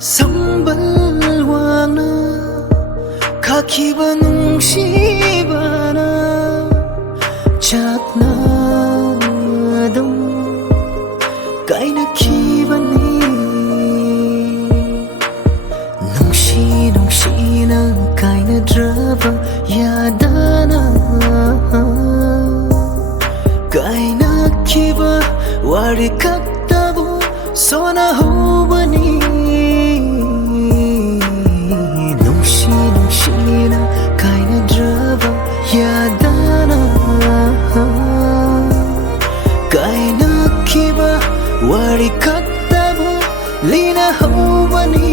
ꯁꯝꯕꯜ ꯋꯥꯡꯅ ꯈꯥꯛꯈꯤꯕ ꯅꯨꯡꯁꯤꯕꯅ ꯆꯥꯛꯅꯗꯨꯝ ꯀꯥꯏꯅꯈꯤꯕꯅꯤ ꯅꯨꯡꯁꯤꯅ ꯀꯥꯏꯅꯗ꯭ꯔꯕ ꯌꯥꯗꯅ ꯀꯥꯏꯅꯈꯤꯕ ꯋꯥꯔꯤ ꯈꯛꯇꯕꯨ ꯁꯣꯟꯅꯍꯧꯕꯅꯤ ꯅꯨꯡꯁꯤꯅ ꯀꯥꯏꯅꯗ꯭ꯔꯕ ꯌꯥꯗꯅ ꯀꯥꯏꯅꯈꯤꯕ ꯋꯥꯔꯤ ꯈꯛꯇꯕꯨ ꯂꯤꯅꯍꯧꯕꯅꯤ